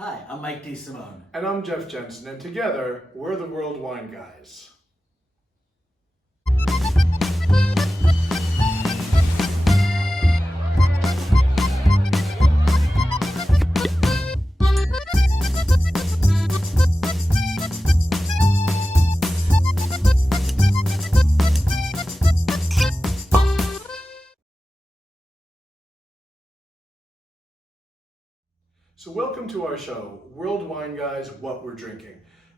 Hi, I'm Mike DeSimone. And I'm Jeff Jensen, and together, we're the World Wine Guys. So welcome to our show, World Wine Guys, What We're Drinking.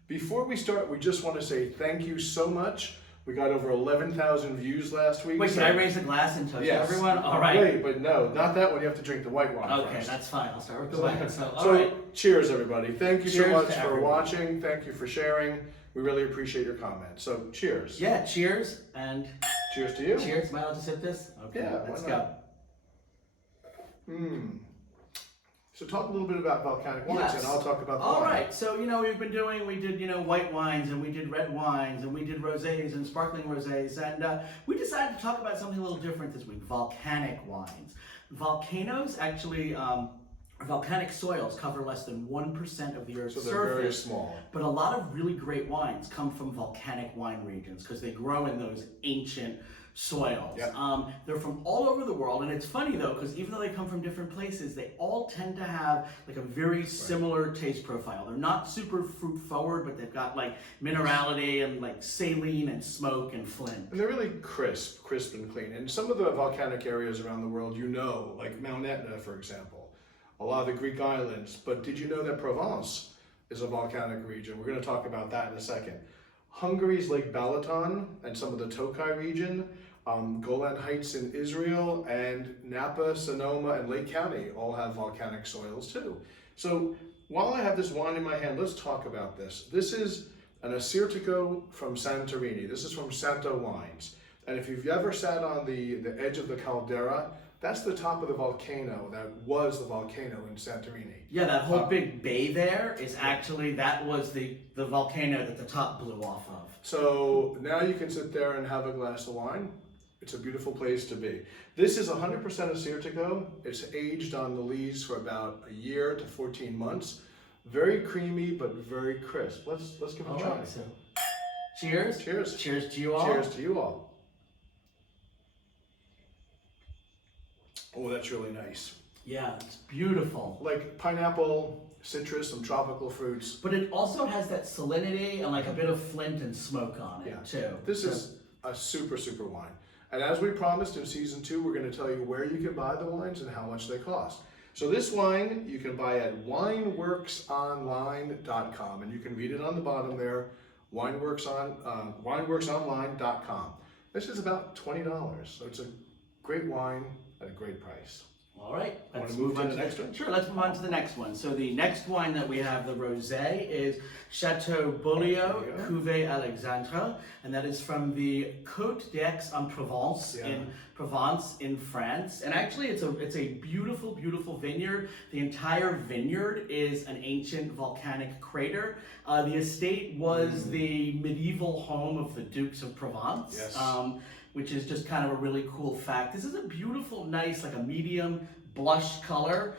Before we start, we just want to say thank you so much. We got over 11,000 views last week. Wait, can I raise a glass and toast Yes. everyone? All right. Wait, but no, not that one. You have to drink the white wine Okay, first. that's fine. I'll start with the white. So, all So, right. cheers, everybody. Thank you so Cheers much to for everyone. watching. Thank you for sharing. We really appreciate your comments. So, cheers. Yeah, cheers and Cheers to you. cheers. Am I allowed to sip this? Okay, Yeah, let's why go. not? So talk a little bit about volcanic wines, Yes. and I'll talk about the All wine. right. So, we did, white wines, and we did red wines, and we did rosés and sparkling rosés, and we decided to talk about something a little different this week, volcanic wines. Volcanoes actually, volcanic soils cover less than 1% of the Earth's So they're surface. very small. But a lot of really great wines come from volcanic wine regions because they grow in those ancient soils. Yep. They're from all over the world, and it's funny though because even though they come from different places, they all tend to have like a very similar taste profile. They're not super fruit forward, but they've got like minerality and like saline and smoke and flint. And they're really crisp and clean. And some of the volcanic areas around the world, like Mount Etna, for example, a lot of the Greek islands. But did you know that Provence is a volcanic region? We're going to talk about that in a second. Hungary's Lake Balaton and some of the Tokaj region, Golan Heights in Israel, and Napa, Sonoma, and Lake County all have volcanic soils too. So while I have this wine in my hand, let's talk about this. This is an Assyrtiko from Santorini. This is from Santo Wines. And if you've ever sat on the edge of the caldera, that's the top of the volcano that was the volcano in Santorini. Yeah, that whole big bay there is actually, that was the volcano that the top blew off of. So now you can sit there and have a glass of wine. It's a beautiful place to be. This is 100% Assyrtiko. It's aged on the lees for about a year to 14 months. Very creamy, but very crisp. Let's give it a All try. right, so cheers. Cheers. Cheers to you all. Cheers to you all. Oh, that's really nice. Yeah, it's beautiful. Like pineapple, citrus, some tropical fruits. But it also has that salinity and like a bit of flint and smoke on it too. This is a super wine. And as we promised in season 2, we're going to tell you where you can buy the wines and how much they cost. So this wine you can buy at wineworksonline.com, and you can read it on the bottom there, wineworksonline.com. This is about $20, so it's a great wine at a great price. All right, Want let's to move on to the next one? Sure, let's move on to the next one. So the next wine that we have, the rosé, is Chateau Beaulieu Cuvée Alexandre, and that is from the Côte d'Aix-en-Provence in France. And actually, it's a beautiful, beautiful vineyard. The entire vineyard is an ancient volcanic crater. The estate was the medieval home of the Dukes of Provence. Yes. Which is just kind of a really cool fact. This is a beautiful, nice, like a medium blush color.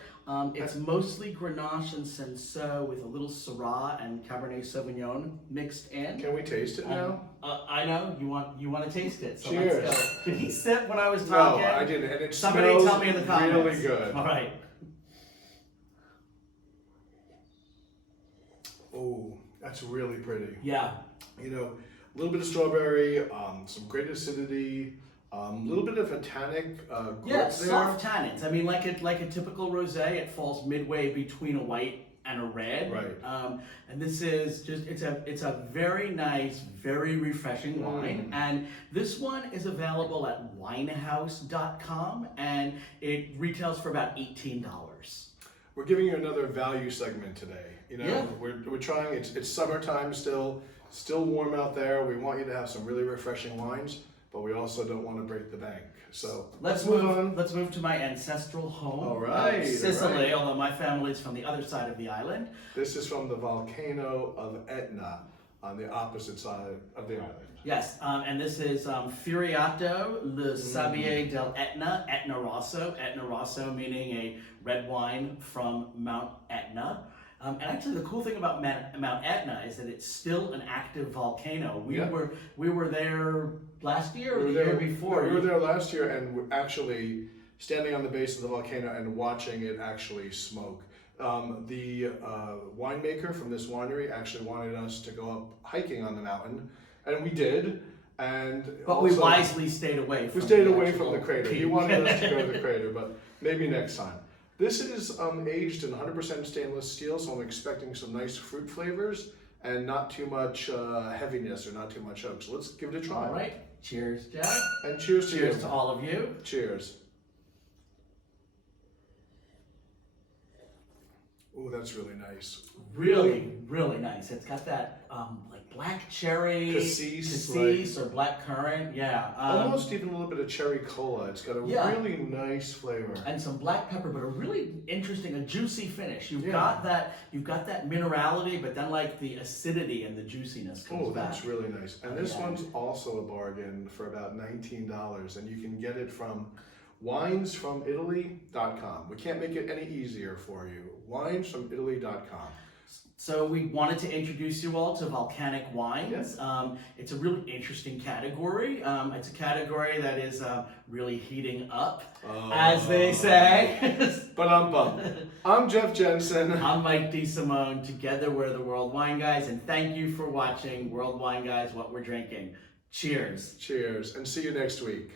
It's mostly Grenache and Cinsault with a little Syrah and Cabernet Sauvignon mixed in. Can we taste it now? I know you want to taste it. So Cheers. Let's go. Did he sip when I was talking? No, I didn't. And it Somebody smells tell me in the comments. really good. All right. Oh, that's really pretty. Yeah. You know, a little bit of strawberry, some great acidity, a little bit of a tannic growth Yeah, there. soft tannins. I mean, like a typical rosé, it falls midway between a white and a red. Right. And this is just it's a very nice, very refreshing wine. And this one is available at winehouse.com, and it retails for about $18. We're giving you another value segment today. You know, Yeah. we're trying. It's summertime still warm out there. We want you to have some really refreshing wines, but we also don't want to break the bank. So let's move on. Let's move to my ancestral home, All right, Sicily. all right. Although my family's from the other side of the island. This is from the volcano of Etna on the opposite side of the island. Yes, and this is Furiato Le Sabier del Etna, Etna Rosso. Etna Rosso meaning a red wine from Mount Etna. And actually, the cool thing about Mount Etna is that it's still an active volcano. We were there last year or the year before. We were there last year, and we're actually standing on the base of the volcano and watching it actually smoke. The winemaker from this winery actually wanted us to go up hiking on the mountain, and we did. But we wisely stayed away from the crater. peak. He wanted us to go to the crater, but maybe next time. This is aged in 100% stainless steel, so I'm expecting some nice fruit flavors and not too much heaviness or not too much oak. So let's give it a try. All right. Cheers, Jack. And cheers to you. Cheers to all of you. Cheers. Oh, that's really nice. Really, really nice. It's got that like black cherry, cassis or black currant. Yeah. Almost even a little bit of cherry cola. It's got a really nice flavor. And some black pepper, but a really interesting, a juicy finish. You've got that minerality, but then like the acidity and the juiciness comes back. That's really nice. And this one's also a bargain for about $19, and you can get it from winesfromitaly.com. We can't make it any easier for you. Winesfromitaly.com. So we wanted to introduce you all to volcanic wines. It's a really interesting category. It's a category that is really heating up, as they say. But I'm Jeff Jensen. I'm Mike DeSimone. Together we're the World Wine Guys, and thank you for watching World Wine Guys, What We're Drinking. Cheers. Cheers, and see you next week.